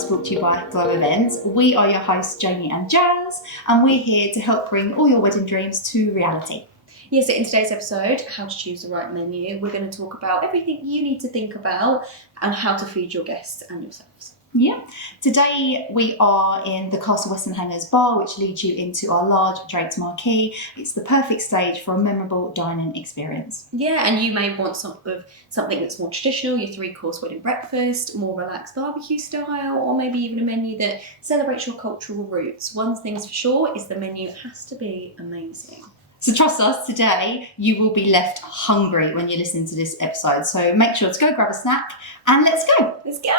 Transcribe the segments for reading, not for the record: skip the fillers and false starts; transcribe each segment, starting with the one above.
podcast brought to you by Glow Events. We are your hosts, Jamie and Jazz, and we're here to help bring all your wedding dreams to reality. Yeah, so in today's episode, how to choose the right menu, we're going to talk about everything you need to think about and how to feed your guests and yourselves. Yeah. Today we are in the Castle Western Hangers bar, which leads you into our large draped marquee. It's the perfect stage for a memorable dining experience. Yeah, and you may want something that's more traditional, your 3-course wedding breakfast, more relaxed barbecue style, or maybe even a menu that celebrates your cultural roots. One thing's for sure is the menu has to be amazing. So trust us, today you will be left hungry when you listen to this episode. So make sure to go grab a snack and let's go. Let's go.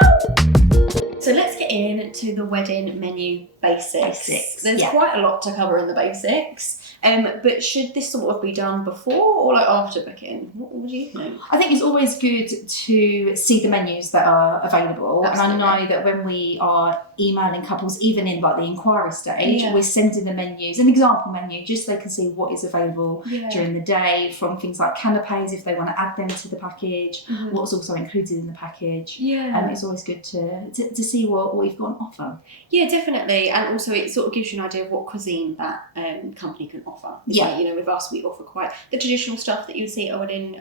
So let's get into the wedding menu basics. There's quite a lot to cover in the basics. But should this sort of be done before or like after booking? What do you think? I think it's always good to see the menus that are available. Absolutely. And I know that when we are emailing couples, even in like the inquiry stage, we're sending the menus, an example menu, just so they can see what is available during the day, from things like canapes if they want to add them to the package, what's also included in the package. It's always good to see what we've got on offer. Yeah, definitely. And also it sort of gives you an idea of what cuisine that company can offer. Yeah. So, with us, we offer quite the traditional stuff that you would see at a wedding.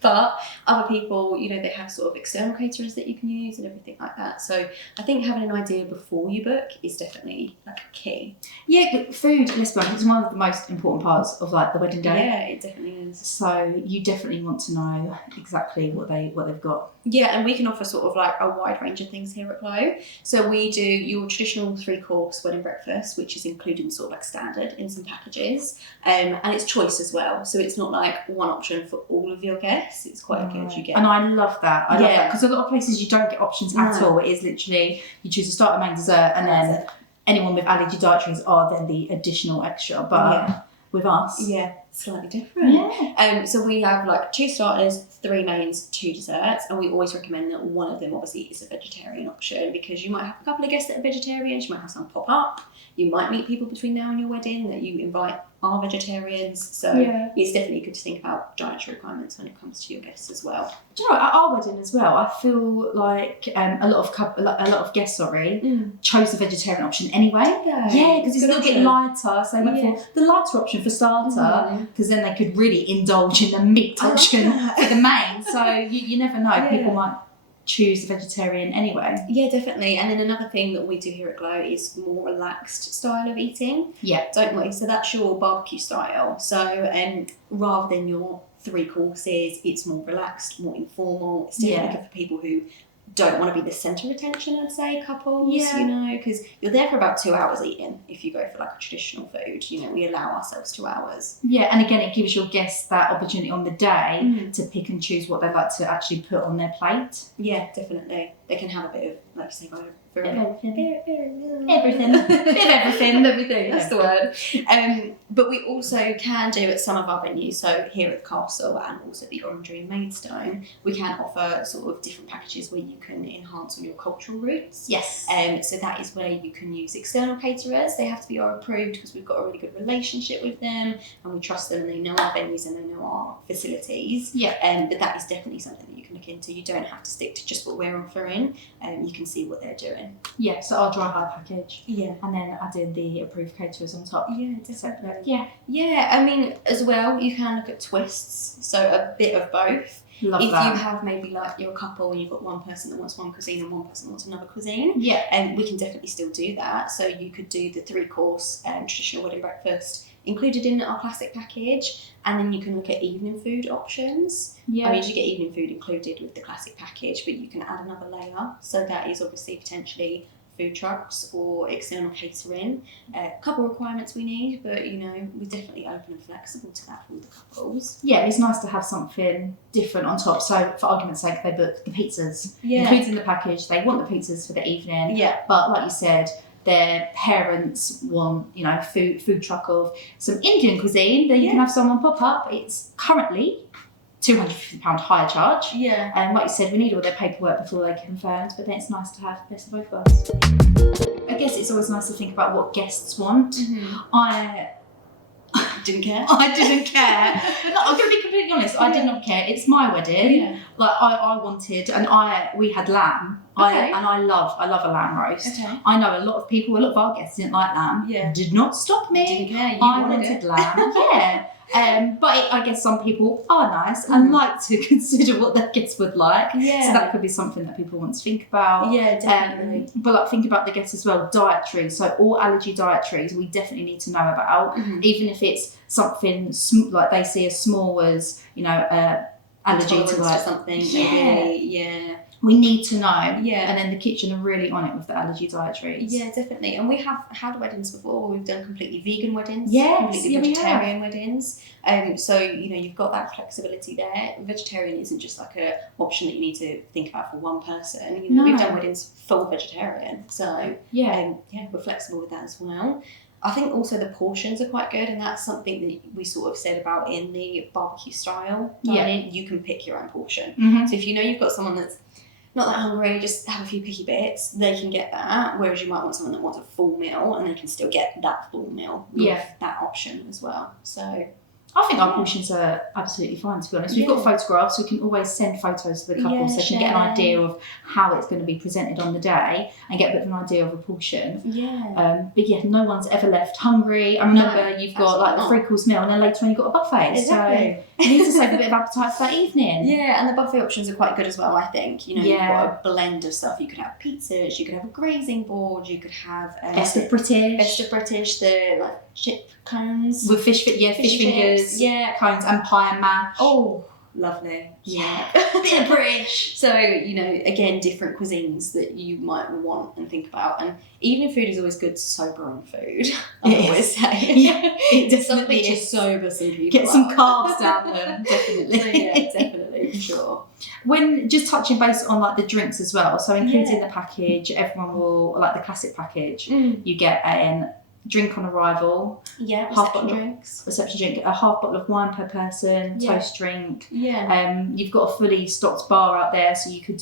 But other people, they have sort of external caterers that you can use and everything like that. So I think having an idea before you book is definitely like key. Yeah, but food, let's be honest, is one of the most important parts of like the wedding day. Yeah, it definitely is. So you definitely want to know exactly what they've got. Yeah, and we can offer sort of like a wide range of things here at Glow. So we do your traditional 3-course wedding breakfast, which is included in sort of like standard in some packages. And it's choice as well. So it's not like one option for all of your guests. It's quite good you get. And I love that. I love that because a lot of places you don't get options at all. It is literally you choose a starter, main, dessert, and then anyone with allergy dietaries are then the additional extra. But with us, slightly different. So we have like 2 starters, 3 mains, 2 desserts, and we always recommend that one of them obviously is a vegetarian option, because you might have a couple of guests that are vegetarians, you might have some pop up, you might meet people between now and your wedding that you invite are vegetarians, so it's definitely good to think about dietary requirements when it comes to your guests as well. Do you know, at our wedding as well, I feel like a lot of guests chose the vegetarian option anyway. Because it's a little bit lighter, so went for the lighter option for starter, because then they could really indulge in the meat option for the main. So you never know, people might choose the vegetarian anyway. Yeah, definitely. And then another thing that we do here at Glow is more relaxed style of eating. Don't we? So that's your barbecue style. So rather than your 3 courses, it's more relaxed, more informal. It's definitely good for people who don't want to be the centre of attention, I'd say, couples, because you're there for about 2 hours eating if you go for like a traditional food. We allow ourselves 2 hours. Yeah, and again, it gives your guests that opportunity on the day to pick and choose what they'd like to actually put on their plate. Yeah, definitely. They can have a bit of, like you say, everything. That's the word. But we also can do at some of our venues, so here at the Castle and also the Orangery in Maidstone, we can offer sort of different packages where you can enhance on your cultural roots. Yes. So that is where you can use external caterers. They have to be approved because we've got a really good relationship with them and we trust them and they know our venues and they know our facilities. But that is definitely something that you can look into. You don't have to stick to just what we're offering. You can see what they're doing. Yeah, so our dry hire package. Yeah. And then add in the approved caterers on top. Yeah, definitely. Yeah. I mean, as well, you can look at twists. So a bit of both. Love if that. You have maybe like you're a couple and you've got one person that wants one cuisine and one person that wants another cuisine. And we can definitely still do that. So you could do the 3-course traditional wedding breakfast included in our classic package, and then you can look at evening food options. I mean, you get evening food included with the classic package, but you can add another layer. So that is obviously potentially food trucks or external catering. A couple of requirements we need, but we're definitely open and flexible to that for all the couples. Yeah, it's nice to have something different on top. So for argument's sake, they book the pizzas included in the package. They want the pizzas for the evening. But like you said, their parents want, food truck of some Indian cuisine, then you can have someone pop up. It's currently £250 hire charge. And like you said, we need all their paperwork before they're confirmed, but then it's nice to have best of both worlds. I guess it's always nice to think about what guests want. Didn't care? I didn't care. No, I'm going to be completely honest. I did not care. It's my wedding. Yeah. Like, I wanted, and we had lamb. Okay. I love a lamb roast. Okay. I know a lot of our guests didn't like lamb. Yeah. Did not stop me. Didn't care. I wanted lamb. Yeah. But I guess some people are nice and like to consider what their guests would like. Yeah. So that could be something that people want to think about. Yeah, definitely. But like think about the guests as well. Dietary. So all allergy dietaries we definitely need to know about. Even if it's something like they see as small as, you know, allergy to like something. Maybe. Yeah. We need to know. Yeah. And then the kitchen are really on it with the allergy dietaries. Yeah, definitely. And we have had weddings before. We've done completely vegan weddings. Yes, completely vegetarian weddings. So, you know, you've got that flexibility there. Vegetarian isn't just like a option that you need to think about for one person. You know, we've done weddings full vegetarian. So, we're flexible with that as well. I think also the portions are quite good, and that's something that we sort of said about in the barbecue style dining. Yeah. You can pick your own portion. So if you know you've got someone that's not that hungry, just have a few picky bits, they can get that, whereas you might want someone that wants a full meal and they can still get that full meal with that option as well. So I think our portions are absolutely fine, to be honest. We've got photographs, we can always send photos to the couple so they can get an idea of how it's going to be presented on the day and get a bit of an idea of a portion. But yeah, no one's ever left hungry. I remember you've got like the 3-course meal and then later on you've got a buffet. Exactly. So you need to save a bit of appetite for that evening. Yeah, and the buffet options are quite good as well, I think. You know, you've got a blend of stuff. You could have pizzas, you could have a grazing board, you could have Best of British, the like chip cones with fish fingers, cones and pie and mash. Oh, lovely. Yeah. Bit of British. So, you know, again, different cuisines that you might want and think about. And even if food is always good, sober on food, I always say. Yeah, it definitely to is. Sober some people. Get some carbs down them, definitely. So, yeah, definitely, for sure. When just touching base on like the drinks as well, so included in the package, everyone will, like the classic package, you get a drink on arrival. Yeah, reception drink, a half bottle of wine per person, toast drink. Yeah. You've got a fully stocked bar out there, so you could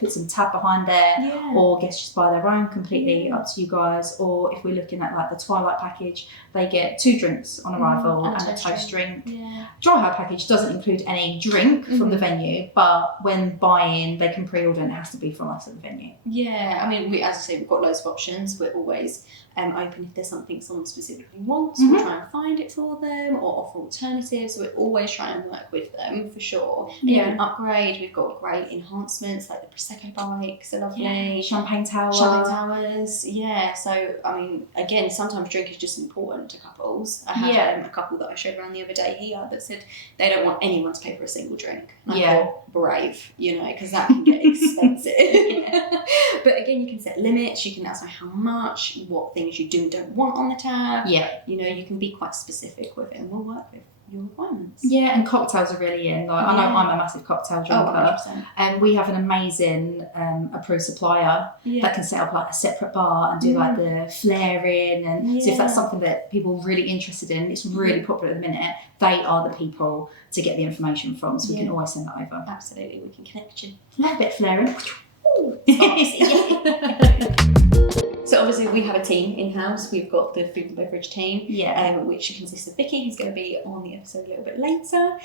put some tab behind there, or guests just buy their own, completely up to you guys. Or if we're looking at like the Twilight package, they get 2 drinks on arrival and a toast drink. Yeah. Dry High package doesn't include any drink from the venue, but when buying, they can pre-order and it has to be from us at the venue. Yeah, I mean, as I say, we've got loads of options. We're always open if there's something someone specifically wants. We'll try and find it for them or offer alternatives. We're always trying to work with them for sure. And you can upgrade. We've got great enhancements like the Prosecco bikes are lovely. Yeah. Champagne towers. Yeah. So, I mean, again, sometimes drink is just important to couples. I had a couple that I showed around the other day here that said they don't want anyone to pay for a single drink. And I thought, brave, you know, because that can get expensive. But again, you can set limits. You can ask me how much, what things you do and don't want on the tab. Yeah. You know, you can be quite specific with it and we'll work with your requirements. Yeah, and cocktails are really in. Like I know I'm a massive cocktail drinker. And we have an amazing approved supplier that can set up like a separate bar and do like the flaring, and so if that's something that people are really interested in, it's really popular at the minute, they are the people to get the information from, so we can always send that over. Absolutely, we can connect you. Like a bit of flaring. So obviously we have a team in-house. We've got the food and beverage team, which consists of Vicky, who's going to be on the episode a little bit later.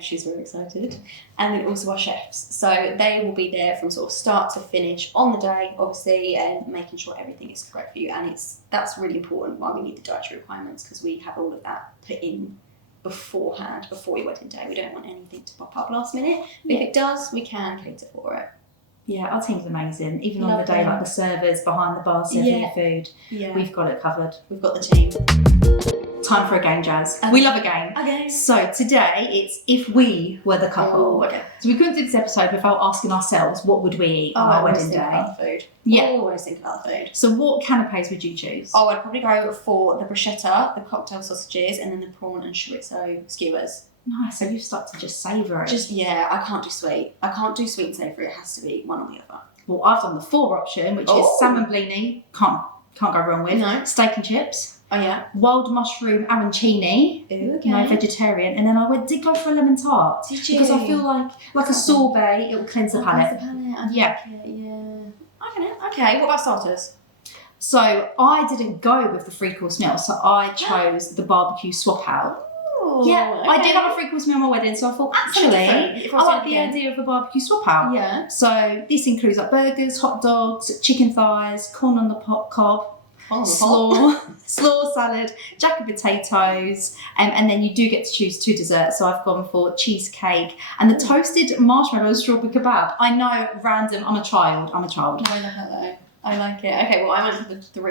She's very excited. And then also our chefs. So they will be there from sort of start to finish on the day, obviously, and making sure everything is correct for you. And that's really important why we need the dietary requirements, because we have all of that put in beforehand, before your wedding day. We don't want anything to pop up last minute. But if it does, we can cater for it. Yeah, our team's amazing. Even on the day, like the servers behind the bar serving the food, we've got it covered. We've got the team. Time for a game, Jazz. We love a game. Okay. So today, it's if we were the couple. Oh, okay. So we couldn't do this episode without asking ourselves, what would we eat on our wedding day? About the food. Yeah. Always think about the food. So what canapes would you choose? Oh, I'd probably go for the bruschetta, the cocktail sausages, and then the prawn and chorizo skewers. Nice. So you start to just savour it. I can't do sweet. I can't do sweet and savoury. It has to be one or the other. Well, I've done the 4 option, which is salmon blini. Can't go wrong with. No. Steak and chips. Oh yeah. Wild mushroom arancini. Ooh, okay. No, vegetarian. And then I did go for a lemon tart. Did you? Because I feel like a sorbet, it will cleanse the palate. Yeah. Okay. What about starters? So I didn't go with the 3-course meal, so I chose the barbecue swap out. Yeah, okay. I did have a 3-course meal on my wedding, so I thought, actually, I like the idea of a barbecue swap out. Yeah. So this includes like burgers, hot dogs, chicken thighs, corn on the cob, slaw salad, jack of potatoes, and then you do get to choose 2 desserts. So I've gone for cheesecake and the toasted marshmallow strawberry kebab. I know, random. I'm a child. I like it. Okay, well, I went for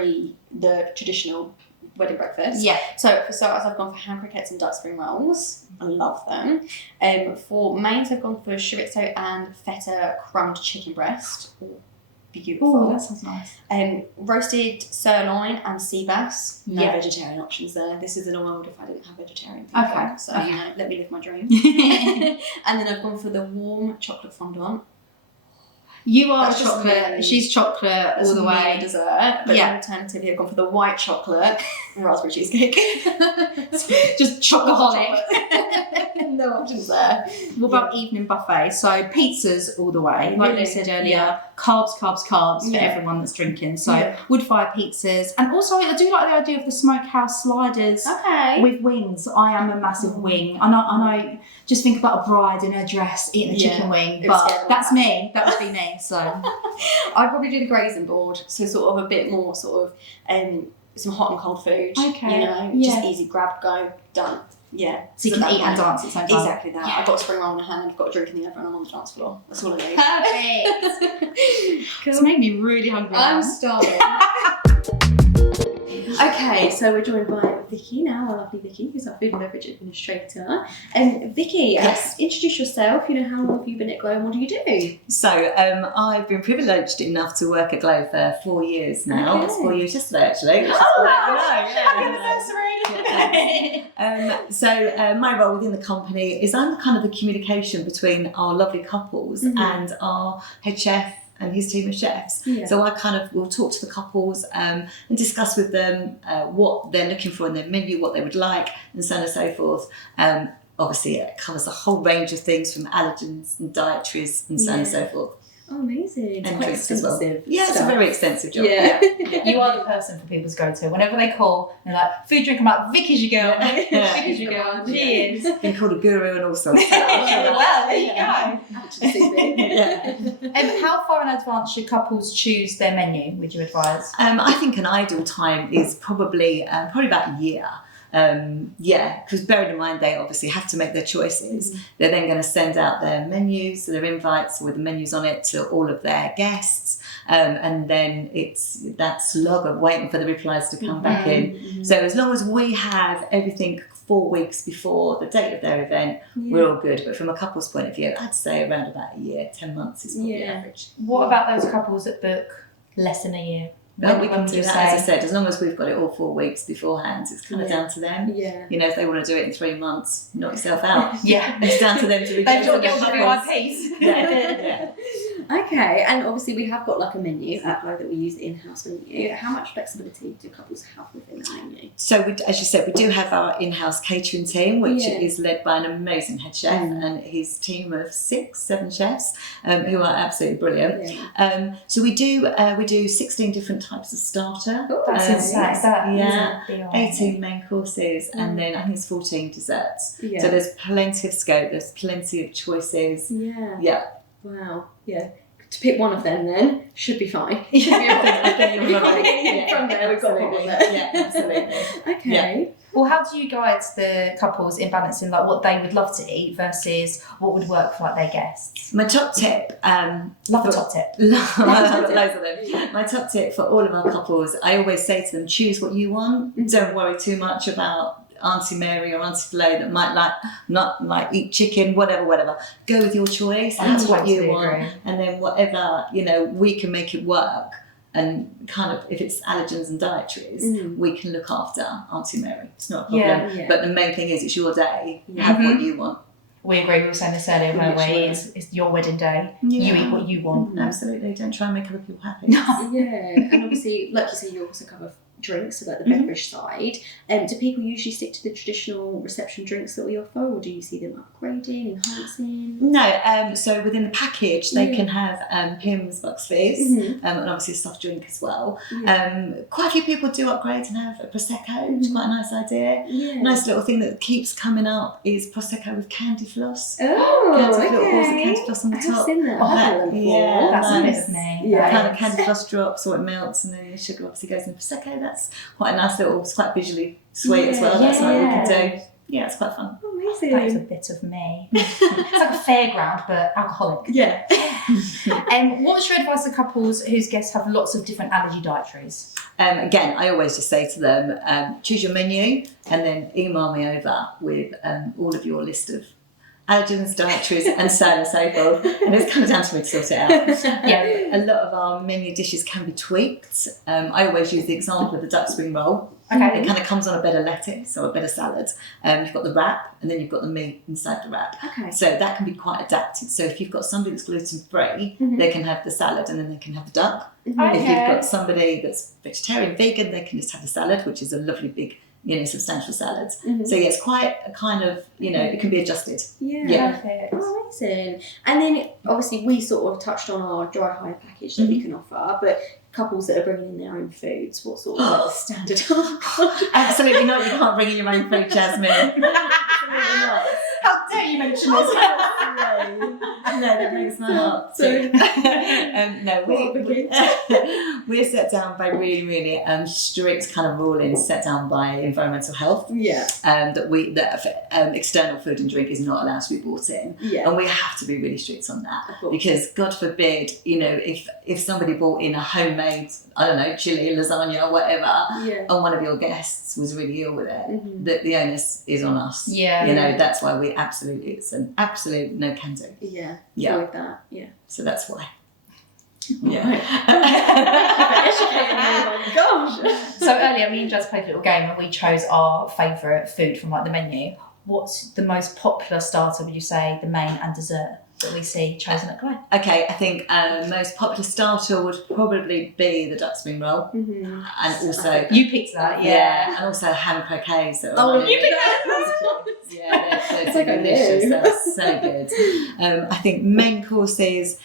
the traditional wedding breakfast. Yeah. So for starters, I've gone for ham croquettes and Dutch spring rolls. I love them. For mains, I've gone for chorizo and feta crumbed chicken breast. Beautiful. Oh, that sounds nice. Roasted sirloin and sea bass. No vegetarian options there. This is in a world if I didn't have vegetarian people. Okay. So, let me live my dream. And then I've gone for the warm chocolate fondant. You are chocolate. She's chocolate all the way. Dessert. But alternatively, I've gone for the white chocolate raspberry cheesecake. Just chocoholic. No options there. What about evening buffet? So pizzas all the way. Like you said earlier, carbs for everyone that's drinking. So wood fire pizzas. And also I do like the idea of the smokehouse sliders with wings. I am a massive wing. I know, just think about a bride in her dress eating a chicken wing. But that's me. That would be me. So I'd probably do the grazing board. So sort of a bit more sort of some hot and cold food. Okay. Just easy grab, go, done. Yeah. So you can eat and dance at the same time. Exactly that. Yeah. I've got a spring roll in the hand, I've got a drink in the other, and I'm on the dance floor. That's all I need. Perfect. It's made me really hungry. I'm starving. Okay, so we're joined by Vicky now, our lovely Vicky, who's our food and beverage administrator. And Vicky, introduce yourself. How long have you been at Glow and what do you do? So I've been privileged enough to work at Glow for 4 years now. Okay. It's 4 years yesterday, actually. Happy anniversary! So my role within the company is I'm kind of the communication between our lovely couples and our head chef and his team of chefs. Yeah. So I kind of will talk to the couples and discuss with them what they're looking for in their menu, what they would like, and so on and so forth. Obviously, it covers a whole range of things from allergens and dietaries and so on and so forth. Oh, amazing. And drinks as well. Yeah, it's a very extensive job. Yeah. You are the person for people to go to. Whenever they call, they're like, food, drink, I'm like, Vicky's your girl. Vicky's your girl. She is. Been called a guru and all sorts. Well, there you go. How far in advance should couples choose their menu, would you advise? I think an ideal time is probably about a year. Because bearing in mind they obviously have to make their choices. They're then going to send out their menus, their invites with the menus on it to all of their guests, and then it's that slog of waiting for the replies to come back in. So as long as we have everything 4 weeks before the date of their event, we're all good. But from a couple's point of view, I'd say around about a year, 10 months is probably average. What about those couples that book less than a year? No, we can do that, as I said, as long as we've got it all 4 weeks beforehand. It's kind of down to them. Yeah. If they want to do it in 3 months, knock yourself out. It's down to them to reduce they've got to VIPs. Yeah. Okay, and obviously we have got like a menu at Glow that we use the in-house menu. How much flexibility do couples have within the menu? So, as you said, we do have our in-house catering team, which is led by an amazing head chef and his team of 6-7 chefs who are absolutely brilliant. So we do 16 different types of starter. Oh, that's insane. 18 main courses, and then I think it's 14 desserts. So there's plenty of scope. There's plenty of choices. Yeah. Wow. Yeah. To pick one of them then should be fine. Should be okay. From there, we've got one there. Yeah, absolutely. Okay. Yeah. Well, how do you guide the couples in balancing like what they would love to eat versus what would work for like their guests? My top tip. Love a top tip. I've got loads of them. My top tip for all of our couples, I always say to them, choose what you want. Don't worry too much about Auntie Mary or Auntie Flo that might not eat chicken, whatever. Go with your choice. That's what you want, and then whatever we can make it work. And kind of, if it's allergens and dietaries, we can look after Auntie Mary. It's not a problem. Yeah. But the main thing is, it's your day. Have what you want. We agree. We were saying this earlier, weren't we? It's your wedding day. Yeah. You eat what you want. Absolutely. Don't try and make other people happy. Yeah. And obviously, like you say, you also cover drinks, so like the beverage side. Do people usually stick to the traditional reception drinks that we offer, or do you see them upgrading, enhancing? No, so within the package they can have Pimm's, Buxley's, and obviously a soft drink as well. Quite a few people do upgrade and have a Prosecco, which is quite a nice idea. Nice little thing that keeps coming up is Prosecco with candy floss. Little balls of candy floss on the top. I've seen that. That's a bit of me. Kind of candy floss drops, or it melts, and then the sugar obviously goes in the Prosecco. That's quite a nice little, it's quite visually sweet as well. That's something we can do. Yeah, it's quite fun. Amazing. That is a bit of me. It's like a fairground, but alcoholic. Yeah. What's your advice to couples whose guests have lots of different allergy dietaries? Again, I always just say to them, choose your menu and then email me over with all of your list of allergens, dietaries, and so on and so forth. And it's kind of down to me to sort it out. A lot of our menu dishes can be tweaked. I always use the example of the duck spring roll. It kind of comes on a bed of lettuce or a bed of salad. You've got the wrap, and then you've got the meat inside the wrap. So that can be quite adapted. So if you've got somebody that's gluten-free, they can have the salad and then they can have the duck. If you've got somebody that's vegetarian, vegan, they can just have the salad, which is a lovely big, substantial salad. So it's quite a kind of, it can be adjusted. Perfect. Oh, amazing. And then obviously we sort of touched on our dry hire package that we can offer, but couples that are bringing in their own foods, what sort of like the standard? Absolutely not. You can't bring in your own food, Jasmine. Absolutely not. How dare you mention this? No, that breaks my heart. We're set down by really, really strict kind of rulings set down by environmental health. That external food and drink is not allowed to be brought in, and we have to be really strict on that because God forbid, if somebody brought in a homemade, I don't know, chili, lasagna, whatever, and one of your guests was really ill with it, that the onus is on us. That's why it's an absolute no can do. With that. So that's why. Educating me, oh my gosh. So earlier, me and Jazz played a little game and we chose our favourite food from like the menu. What's the most popular starter, would you say, the main and dessert that we see chosen at Glen? Okay, I think most popular starter would probably be the duck spring roll, and also you picked that, and also ham croquets. You picked that. They're delicious. That's so good. I think main courses.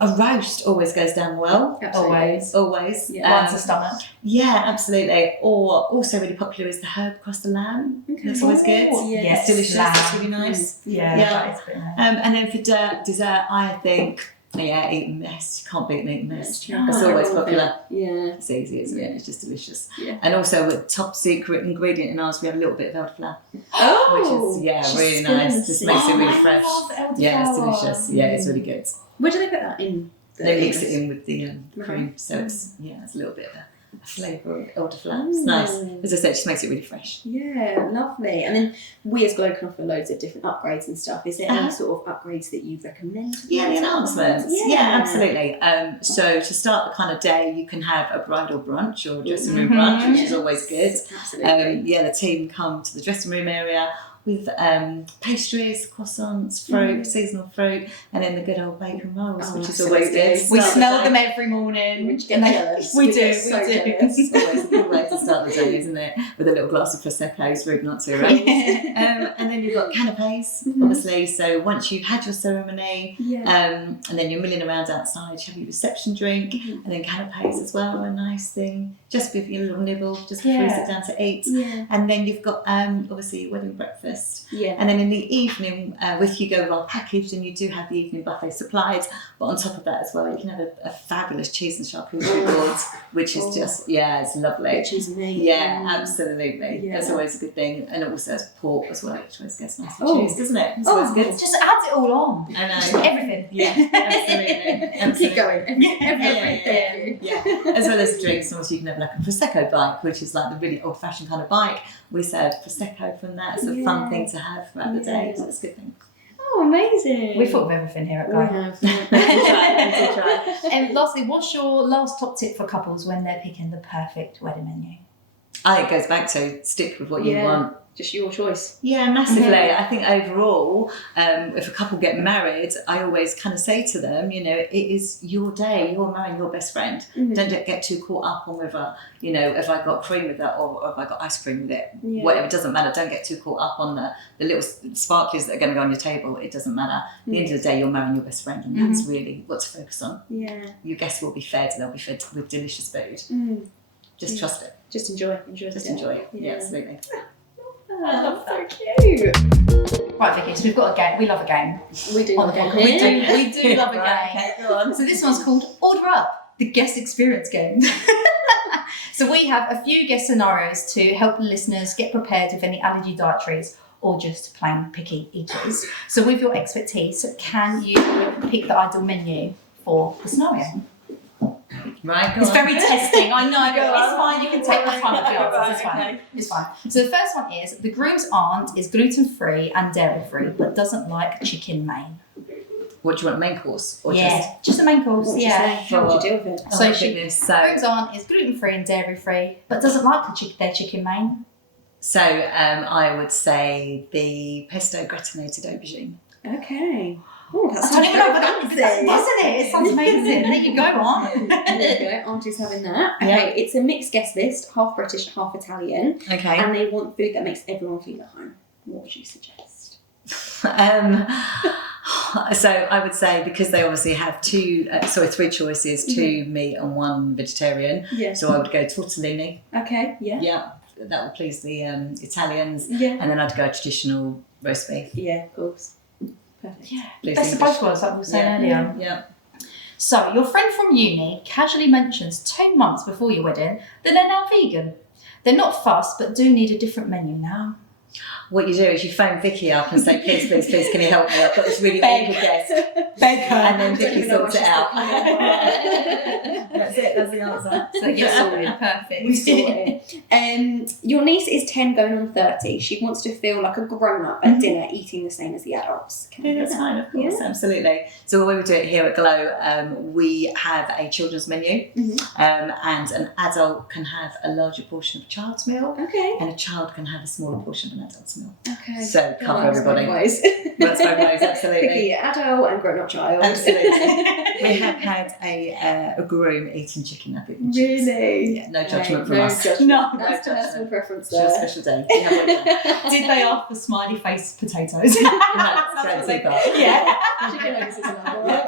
A roast always goes down well. Absolutely. Always. Lines the stomach. Yeah, absolutely. Or also really popular is the herb crust of lamb. That's always good. Yes. It's delicious. It's really nice. That is a bit nice. And then for dessert, I think, eaten mess. You can't beat an eaten mess. It's always popular. It's easy, isn't it? It's just delicious. And also, with top secret ingredient in ours, we have a little bit of elderflower. Which is really nice. Just makes it really fresh. It's delicious. It's really good. Where do they put that in? They mix it in with the cream, so it's a little bit of a flavour of elderflower. It's nice. As I said, it just makes it really fresh. Yeah, lovely. And then we as Glow can offer loads of different upgrades and stuff. Is there any sort of upgrades that you recommend? The enhancements. Yeah, absolutely. So to start the kind of day, you can have a bridal brunch or a dressing room brunch, which is always good. Absolutely. The team come to the dressing room area with pastries, croissants, fruit, seasonal fruit, and then the good old bacon rolls, which is always good. We smell them every morning. We do. It's always a good way to start the day, isn't it? With a little glass of Prosecco, it's rude not to, right? And then you've got canapes, obviously. So once you've had your ceremony, and then you're milling around outside, you have your reception drink, and then canapes as well, a nice thing. Just with your little nibble, just before you sit down to eat. And then you've got, obviously, wedding breakfast. And then in the evening, with you go with our package, and you do have the evening buffet supplied. But on top of that as well, you can have a fabulous cheese and charcuterie board, which is just, it's lovely. Cheese and meat. Absolutely. That's always a good thing. And it also has pork as well, which always gets nice and cheese, doesn't it? It's always good. Just adds it all on. I know. Just everything. Absolutely. Keep going. Everything. As well as drinks, and also you can have like a Prosecco bike, which is like the really old-fashioned kind of bike. We serve Prosecco from that. It's a fun thing to have throughout the day, so it's a good thing. Oh, amazing. We thought of everything here at Glow. We have. try. And lastly, what's your last top tip for couples when they're picking the perfect wedding menu? I think it goes back to stick with what you want. Just your choice. Yeah, massively. I think overall, if a couple get married, I always kind of say to them, you know, it is your day. You're marrying your best friend. Don't get too caught up on whether, you know, if I got cream with it or if I got ice cream with it. Whatever, it doesn't matter. Don't get too caught up on the little sparklers that are going to go on your table. It doesn't matter. At the end of the day, you're marrying your best friend, and that's really what to focus on. Yeah. Your guests will be fed. They'll be fed with delicious food. Just trust it. Just enjoy. Just enjoy it. Yeah, absolutely. I love that. So cute. Right, Vicky, so we've got a game. We love a game. We do love a game. We do love a game. Okay, go on. So this one's called Order Up, the guest experience game. So we have a few guest scenarios to help listeners get prepared with any allergy dietaries or just plain picky eaters. So with your expertise, can you pick the ideal menu for the scenario? Right, it's very testing, I know. It's fine, you can take my time with the answers, it's fine. It's fine. So the first one is, the groom's aunt is gluten-free and dairy-free, but doesn't like chicken main. What do you want, main course? Or just a main course, How would you deal with it? So groom's aunt is gluten-free and dairy-free, but doesn't like their chicken main. So I would say the pesto gratinated aubergine. Okay. Oh, that I don't even know what that is, doesn't it? It sounds amazing. There you go, Aunt. There you go, Auntie's having that. Okay, it's a mixed guest list, half British, half Italian. Okay. And they want food that makes everyone feel at home. What would you suggest? So I would say, because they obviously have three choices, 2 meat and 1 vegetarian. Yeah. So I would go tortellini. Okay, yeah. Yeah, that would please the Italians. Yeah. And then I'd go traditional roast beef. Yeah, of course. Perfect. Yeah, best of both worlds, like we were saying earlier. Yeah. So, your friend from uni casually mentions 2 months before your wedding that they're now vegan. They're not fussed, but do need a different menu now. What you do is you phone Vicky up and say, please, can you help me? I've got this really awkward guest. Beg her. And then Vicky sorts it out. That's it, that's the answer. So you're sorted. Perfect. We sort it. Your niece is 10 going on 30. She wants to feel like a grown-up at dinner eating the same as the adults. Yeah, that's fine, of course, absolutely. So the way we do it here at Glow, we have a children's menu, and an adult can have a larger portion of a child's meal, and a child can have a smaller portion of an adult's meal. Okay. So cover everybody. Ways. That's both ways, absolutely. Picky adult and grown-up child. Absolutely. We have had a groom eating chicken nugget and chips. Really? Yeah, no judgment from us. No, that's personal preference there. It's your special day. Did they ask for smiley face potatoes? No, don't do that. Yeah. Chicken nuggets is another one.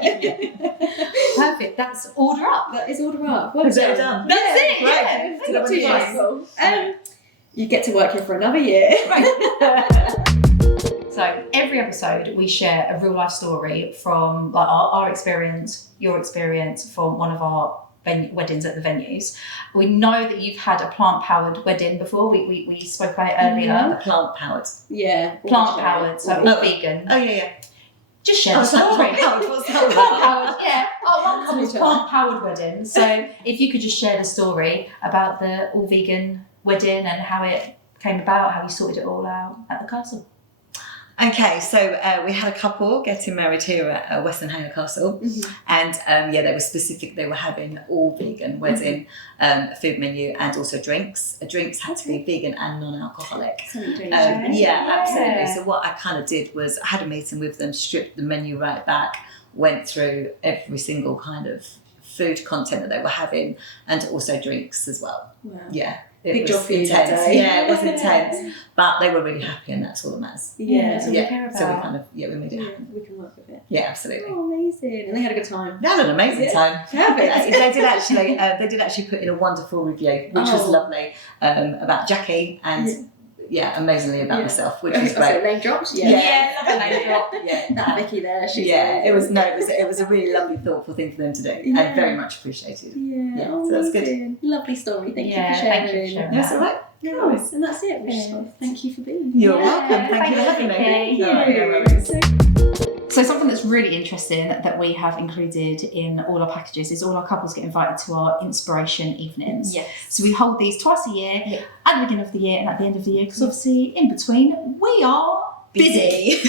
Perfect. That's Order Up. That is Order Up. Well Is that done? That's it. Right. Yeah. Not too stressful. You get to work here for another year. So every episode we share a real life story from like our experience, your experience from one of our weddings at the venues. We know that you've had a plant-powered wedding before. We spoke about it earlier. Plant-powered. Yeah. Plant-powered, so all vegan. Oh, yeah. Just share the story. Plant-powered, yeah. One couple's plant-powered wedding. So if you could just share the story about the all-vegan wedding and how it came about, how you sorted it all out at the castle. Okay, so we had a couple getting married here at Western Hanger Castle, and they were specific. They were having all vegan wedding food menu and also drinks. Drinks had to be vegan and non-alcoholic. Absolutely. So what I kind of did was I had a meeting with them, stripped the menu right back, went through every single kind of food content that they were having, and also drinks as well. Wow. Yeah. Big job for you that day. Yeah, it was intense, but they were really happy, and that's all that matters. Yeah, so we care about. So we kind of, we made it happen. We can work with it. Yeah, absolutely. Oh, amazing! And they had a good time. They had an amazing time. Perfect. They did actually put in a wonderful review, which was lovely, about Jackie and. Yeah, amazingly about myself, which was great. Name dropped. Love a name drop. That Vicky there. She's it was a really lovely, thoughtful thing for them to do, and very much appreciated. Yeah, so that's good. Lovely story. Thank you for sharing. That's all right. Nice. And that's it. Thank you for being here. You're welcome. Thank you for having me. So something that's really interesting that we have included in all our packages is all our couples get invited to our inspiration evenings. Yes. So we hold these twice a year, at the beginning of the year and at the end of the year, because obviously in between we are busy.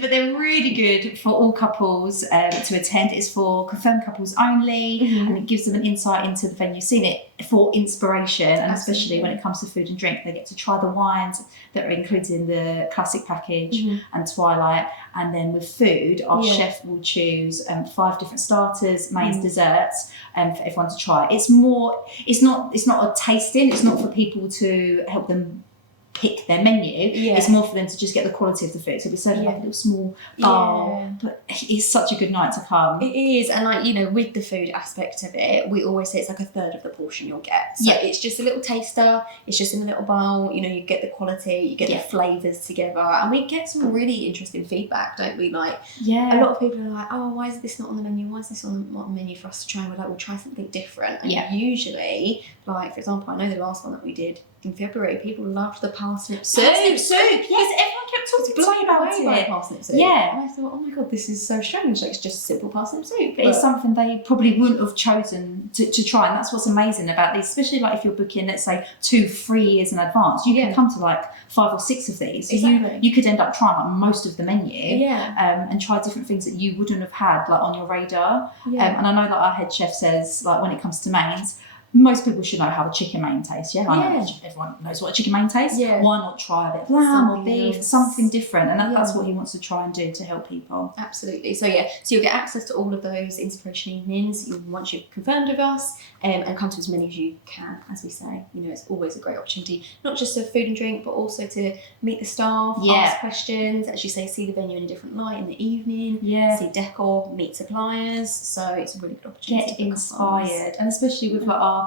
But but they're really good for all couples to attend. It's for confirmed couples only, and it gives them an insight into the venue scene. It for inspiration, and especially when it comes to food and drink, they get to try the wines that are included in the classic package and Twilight. And then with food, our chef will choose 5 different starters, mains, desserts, for everyone to try. It's not a tasting. It's not for people to help them pick their menu. It's more for them to just get the quality of the food. So we serve like a little small bowl, but it's such a good night to come. It is, and like, you know, with the food aspect of it, we always say it's like a third of the portion you'll get. So it's just a little taster. It's just in a little bowl. You know, you get the quality, you get the flavours together, and we get some really interesting feedback, don't we? Like, a lot of people are like, oh, why is this not on the menu? Why is this on the menu for us to try? And we're like, we'll try something different. And usually, like, for example, I know the last one that we did in February, people loved the parsnip soup. Yes, everyone kept talking to me about it. Parsnip soup. Yeah. And I thought, oh my god, this is so strange. Like, it's just simple parsnip soup. But it's something they probably wouldn't have chosen to try, and that's what's amazing about these, especially like if you're booking, let's say 2-3 years in advance, you can come to like 5 or 6 of these. So you could end up trying like most of the menu, and try different things that you wouldn't have had like on your radar. And I know that our head chef says, like, when it comes to mains, most people should know how a chicken main tastes. I know everyone knows what a chicken main tastes. Why not try a bit of lamb or beef, something different? And that's what he wants to try and do to help people. Absolutely. So you'll get access to all of those inspiration evenings once you've confirmed with us, and come to as many as you can. As we say, you know, it's always a great opportunity, not just to food and drink, but also to meet the staff, ask questions, as you say, see the venue in a different light in the evening, see decor, meet suppliers. So it's a really good opportunity. Get inspired, and especially with like our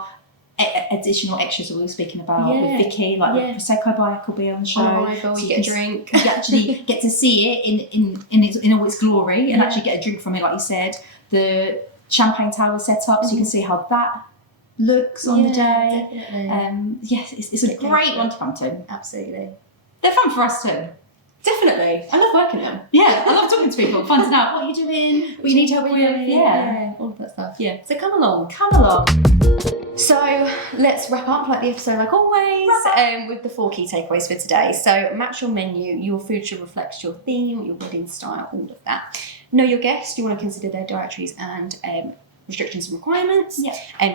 additional extras that we were speaking about with Vicky, like the Prosecco bike will be on the show. So you get a drink. You actually get to see it in all its glory, and actually get a drink from it, like you said. The champagne tower set up, so you can see how that looks on the day. Definitely. It's a great one to come to. Absolutely. They're fun for us too. Definitely. I love working them. Yeah, I love talking to people. Fun to know what you're doing, what you need help with. Yeah, all of that stuff. Yeah. So come along. So let's wrap up like the episode, like always, with the 4 key takeaways for today. So match your menu. Your food should reflect your theme, your wedding style, all of that. Know your guests. You want to consider their dietaries and restrictions and requirements.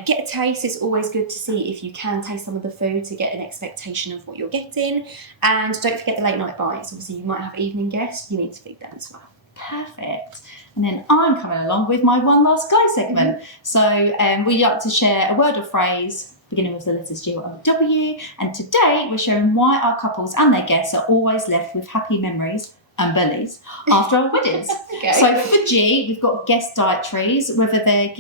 Get a taste. It's always good to see if you can taste some of the food to get an expectation of what you're getting. And don't forget the late night bites. Obviously, you might have evening guests. You need to feed them as well. Perfect. And then I'm coming along with my one last go segment. So we like to share a word or phrase beginning with the letters G or W. And today we're sharing why our couples and their guests are always left with happy memories and bellies after our weddings. So for G, we've got guest dietaries. Whether they're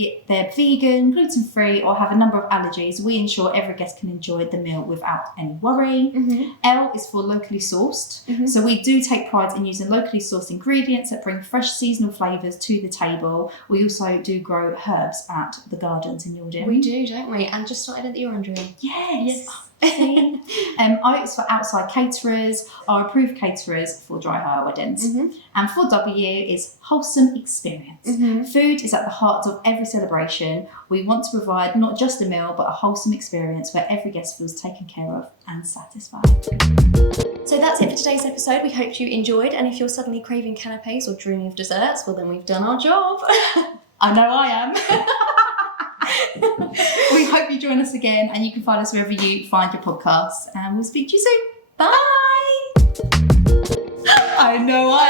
vegan, gluten-free, or have a number of allergies, we ensure every guest can enjoy the meal without any worry. L is for locally sourced. So we do take pride in using locally sourced ingredients that bring fresh seasonal flavours to the table. We also do grow herbs at the gardens in Yaldin. We do, don't we? And just started at the Orangery. Yes. O is for outside caterers, our approved caterers for dry hire weddings. And for W is wholesome experience. Food is at the heart of every celebration. We want to provide not just a meal, but a wholesome experience where every guest feels taken care of and satisfied. So that's it for today's episode. We hope you enjoyed, and if you're suddenly craving canapes or dreaming of desserts, well then we've done our job. I know I am. We hope you join us again, and you can find us wherever you find your podcasts, and we'll speak to you soon. Bye. I know I